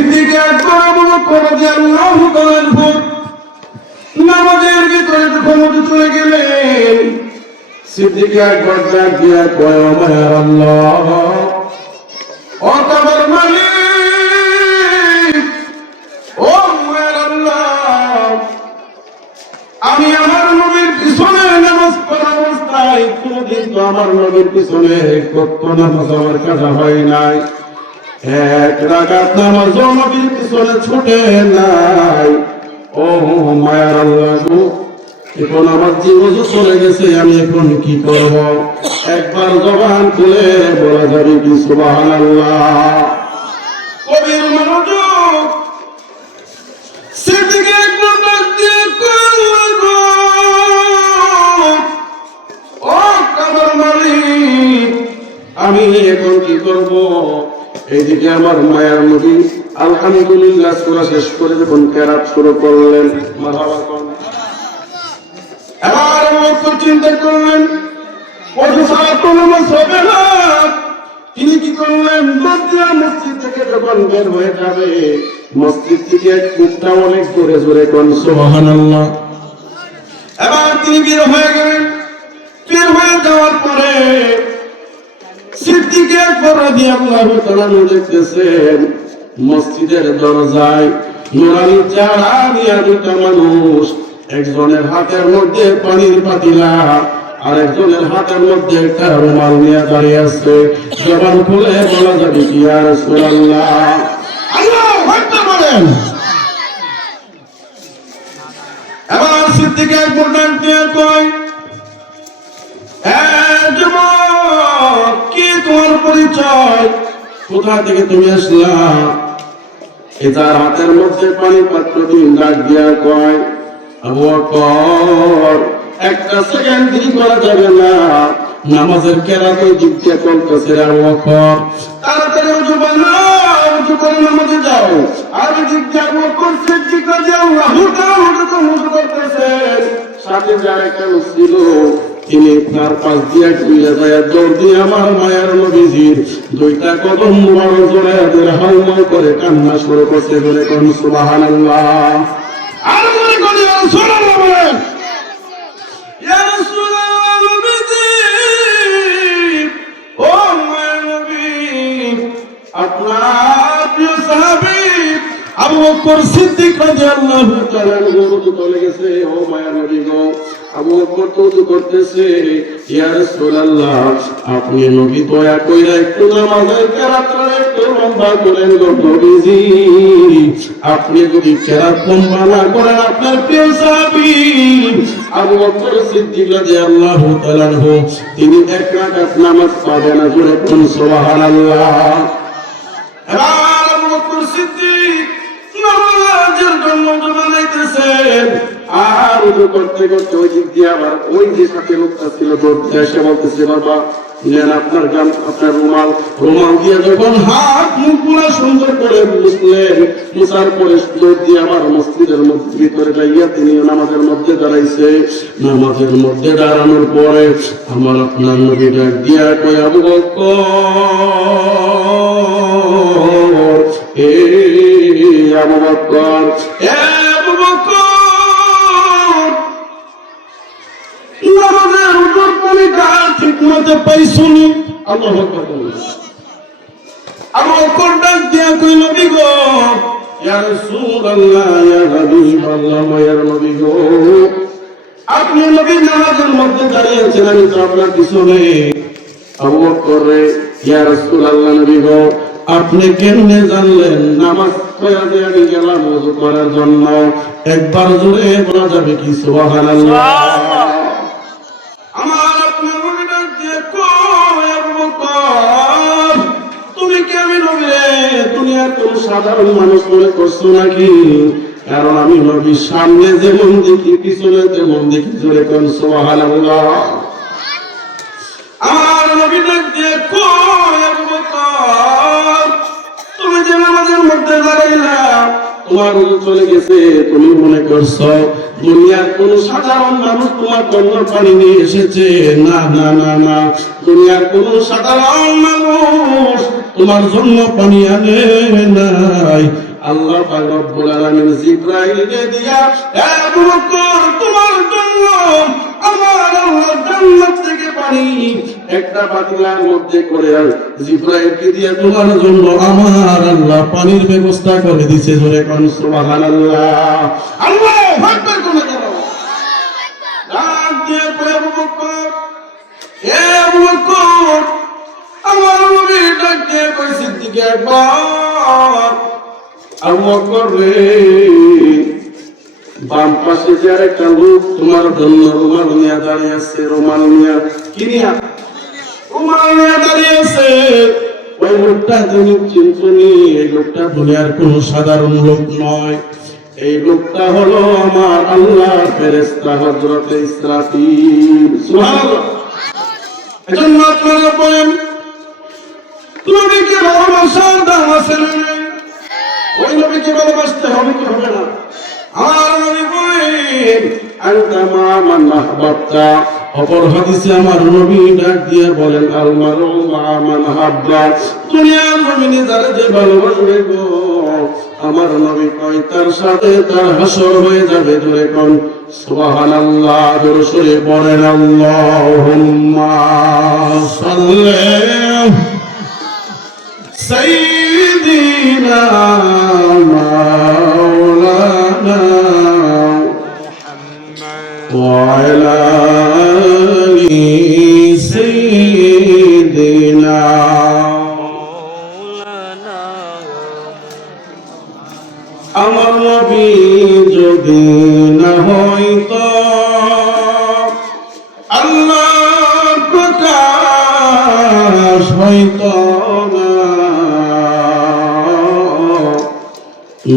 সিদ্দিক আকবর আবু বকর রাদিয়াল্লাহু তাআলা আনহু নামাজের ভিতরে যখন চলে গেলেন, সিদ্দিক আকবর ডাক দিয়া কয়, ও মায়ার আল্লাহ, ও কাবার মালিক, ও মায়ার আল্লাহ, আমি আমার নবীর পিছনে নামাজ পড়া অবস্থায় কোনদিন তো আমার নবীর পিছনে কত নামাজ আমার কাজা হয় নাই, এক রাকাত নামাজ নবীর পিছনে ছুটে নাই। ও মায়ার আল্লাহ গো, এখন আমার জীবন চলে গেছে, আমি এখন কি করব? একবার জবান খুলে বলা যাবে কি সুবহানাল্লাহ? কবির মনোযোগ। সিদ্দিক আকবর ডাক দিয়ে কইল, ও কাবার মালিক, আমি এখন কি করব? এইদিকে আমার মায়ার নবী আলহামদুলিল্লাহ সূরা শেষ করে যখন কেরাত শুরু করলেন, মারহাবা কোন, এবার ওকে চিন্তা করলেন ওঠো সারা কোনো মাস হবে না। তিনি কি করলেন, মসজিদ থেকে যখন বের হয়ে যাবে, মসজিদ থেকে কূপটা অনেক জোরে জোরে কোন সুবহানাল্লাহ। এবার তিনি বের হয়ে গেলেন। বের হয়ে যাওয়ার পরে সিদ্দিক আকবর রাদিয়াল্লাহু তাআলা দেখতেছেন মসজিদের দরজায় নুরানি চেহারা নিয়ে দুটা মানুষ, একজনের হাতের মধ্যে পানির পাতিলা আর একজনের হাতের মধ্যে একটা রুমাল নিয়ে দাঁড়িয়ে আছে। জবান খুলে বলা যাবে কি ইয়া রাসূলুল্লাহ? আল্লাহু আকবার বলেন। এবার সিদ্দিক আকবর ডাক দিয়ে কয়, যুবক, কি তোমার পরিচয়? কোথা থেকে তুমি আসলা? এটার হাতের মধ্যে পানি পাত্র দিন ডাক দিয়া কয়, আবু বকর, একটা সেকেন্ড দেরি করা যাবে না, নামাজের কেরাত দিক দিয়ে চলতেছে। আবু বকর, তাড়াতাড়ি উজু বানাও, উজু করে নামাজে যাও। আর দিক দিয়ে আবু বকর সিদ্দিক রাদিয়াল্লাহু তাআলা উজু করতেছেন। সাথে যার একটা ছিল, তিনি তার পাশ দিয়ে ঘুরে যায়, দৌড় দিয়ে আমার মায়ের নবীজির দুইটা কদম মুবারক জড়ায় ধরে হাউমাউ করে কান্না শুরু করছে। বলে কোন সুবহানাল্লাহ? আর বলে কোন রাসূলুল্লাহ বলেন, ইয়া রাসূলুল্লাহ নবীজি, ও মায়ের নবী, আপনার প্রিয় সাহাবী আবু বকর সিদ্দিক রাদিয়াল্লাহু তাআলা ওযু করে গেছে। ও মায়ের নবী গো, আবু বকর তো ওযু করতেছে। ইয়া রাসূলুল্লাহ, আপনি নবী দয়া কইরা একটু নামাজের কেরাতটা একটু লম্বা করেন গো নবীজি। আপনি যদি কেরাত লম্বা না করেন, আপনার প্রিয় সাহাবী আবু বকর সিদ্দিক রাদিয়াল্লাহু তাআলা তিনি এক রাকাত নামাজ পাবেন না। জোরে কোন সুবহানাল্লাহ? এবার আবু বকর সিদ্দিক নামাজের জন্য বানাইতেছেন। আর উজু করতে করতে ওই দিক দিয়ে আবার ওই যে সাথে লোকটা ছিল দৌড়তে এসে বলতেছে, বাবা নেন আপনার গান, আপনার রুমাল দিয়ে যখন হাত মুখ পুরা সুন্দর করে মুছলেন, মুছার পরে দৌড় দিয়ে আবার মসজিদের মধ্যে ভিতরে যাইয়া তিনি নামাজের মধ্যে দাঁড়াইছে। নামাজের মধ্যে দাঁড়ানোর পরে আমার আপনার নবী ডাক দিয়া কই, আবু বকর, এ আবু বকর, এ আবু বকর, নামাজের উপর পানিটা ঠিক মতো পাইছুনি? আল্লাহু আকবার বলেন। আবু বকর ডাক দিয়া কই, নবী গো, ইয়া রাসূলুল্লাহ, ইয়া হাবিবাল্লাহ, মায়ার নবী গো, আপনি নবী নামাজের মধ্যে দাঁড়িয়েছেন, আমি তো আপনার পিছনে। আবু বকর রে, ইয়া রাসূলুল্লাহ, নবী গো, আপনি কেমনে জানলেন? নামাজ পড়া দিয়ে আমি গেলাম ওযু করার জন্য। একবার জোরে বলা যাবে কি সুবহানাল্লাহ? আমার আপনার নবী ডাক দিয়ে কই, আবু বকর, তুমি কি আমি নবী রে দুনিয়ার কোন সাধারণ মানুষ মনে করছো নাকি? কারণ আমি নবী সামনে যেমন দেখি পিছনে তেমন দেখি। জোরে কোন সুবহানাল্লাহ? আমার নবী ডাক দিয়ে কই, আবু বকর, তুমি যে নামাজের মধ্যে দাঁড়াইলা, তোমার ওযু চলে গেছে, তুমি মনে করছো দুনিয়ার কোন সাধারণ মানুষ তোমার জন্য পানি নিয়ে এসেছে। না না না না, দুনিয়ার কোন সাধারণ মানুষ তোমার জন্য পানি আনে নাই। আল্লাহ পাক রব্বুল আলামিন জিবরাইলকে দিয়া, আবু বকর তোমার জন্য আমার আল্লাহ জান্নাত থেকে পানি একটা পাতিলার মধ্যে করে জিবরাইলকে দিয়া তোমার জন্য আমার আল্লাহ পানির ব্যবস্থা করে দিয়েছে। জোরে কোন সুবহানাল্লাহ। আল্লাহু আকবার করে দাও। ডাক দিয়ে কয়, আবু বকর, এ আবু বকর, আমার নবী ডাক দিয়ে কয়, সিদ্দিক আকবর, আবু বকর রে, বাম পাশে যে একটা লোক তোমার জন্য রুমাল নিয়ে দাঁড়িয়ে আছে, রুমাল নিয়ে কি নিয়ে, রুমাল নিয়ে দাঁড়িয়ে আছে, ওই লোকটা তুমি চিনছনি? এই লোকটা দুনিয়ার কোন সাধারণ লোক নয়, এই লোকটা হলো আমার আল্লাহর ফেরেশতা হযরত ইসরাফিল। সুবহানাল্লাহ। এজন্য আপনারা বলেন, নবীকে ভালোবাসার দাম আছে না? ওই নবীকে ভালোবাসতে হবে কি হবে না? আমার নবী বলেন, আনতা মা মান আহবাবতা। অপর হাদিসে আমার নবী ডাক দিয়ে বলেন, আল মারু মা মান হাব্বা। দুনিয়ার জমিনে যারা যে ভালোবাসবে গো, আমার নবী কয় তার সাথে তার হাসর হয়ে যাবে। জোরে কোন সুবহানাল্লাহ। জোরে সরে পড়েন আল্লাহুম্মা সাল্লি সাইয়্যিদিনা মাওলানা ওয়া আলা আলি সাইয়্যিদিনা মাওলানা। আমার নবী যদি না হইতো আল্লাহ প্রকাশ হইতো না।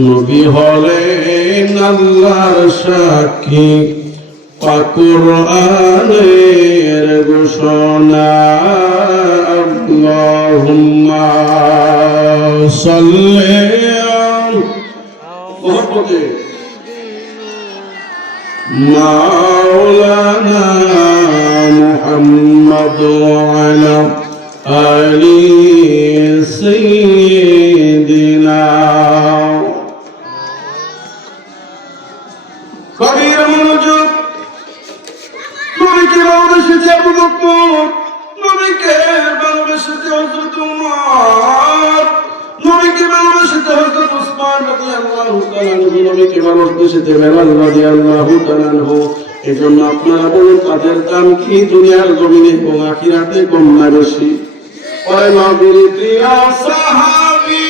নবী হলেন আল্লাহর সাক্ষী, পাক কুরআনের ঘোষণা। আল্লাহুম্মা সাল্লি মাওলানা মুহাম্মদ ওয়া আলা আলি সাইয়্যিদিনা। কবির মনোযোগ। নবীকে ভালোবেসেছে আবু বকর, নবীকে ভালোবেসেছে হযরত উমর, নবীকে ভালোবেসেছে হযরত উসমান রাদিয়াল্লাহু তাআলা আনহু, নবীকে ভালোবেসেছে বেলাল রাদিয়াল্লাহু তাআলা আনহু। এজন্য আপনারা বলুন, তাদের দাম কি দুনিয়ার জমিনে এবং আখিরাতে কম না বেশি? ওই নবীর প্রিয় সাহাবী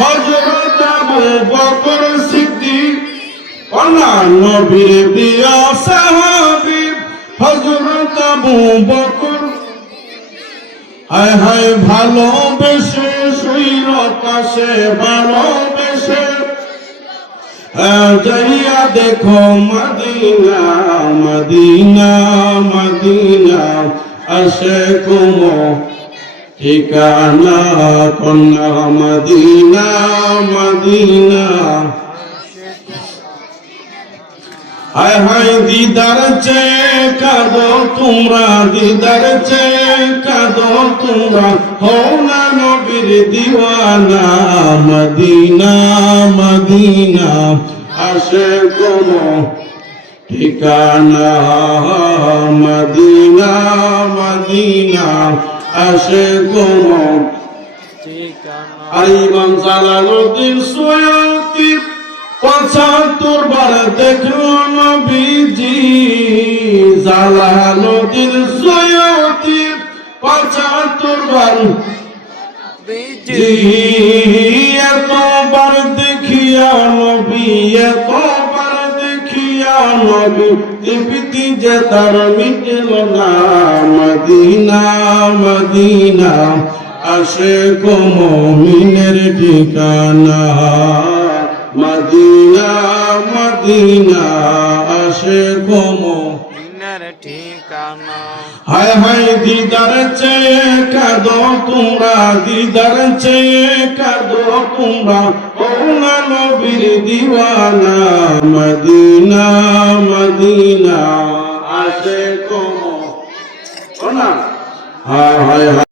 হযরত আবু বকর সিদ্দিক, নবীর প্রিয় সাহাবী হযরত আবু বকর, হায় হায় ভালোবেসে সৈর পাশে ভালোবেসে যাইয়া দেখো মদিনা মদিনা মদিনা, আসে কুম ঠিকানা কন্যা মদিনা মদিনা। হায় হায় দিদার চেয়ে কাঁদো তোমরা, দিদার চেয়ে কাঁদো তোমরা, হও না নবীর দিওয়ানা মদিনা মদিনা, আসে কোন ঠিকানা মদিনা মদিনা, আসে কোন ঠিকানা। ইমাম জালালউদ্দিন সুয়ুতী ৭৫ বার দেখলো নবীজি, জালালউদ্দিন সুয়ুতী ৭৫ বার এতবার দেখিয়া নবী, এতবার দেখিয়া নবী, তৃপ্তি যে তার মিটল না মদিনা মদিনা, আসে মুমিনের ঠিকানা মদিনা মদিনা, আসে মুমিনের ঠিকানা। হায় হায় দিদার চেয়ে কাঁদো তোমরা, দিদার চেয়ে কাঁদো তোমরা, ও না নবীর দিওয়ানা মদিনা মদিনা, আসে না। হায় হায়।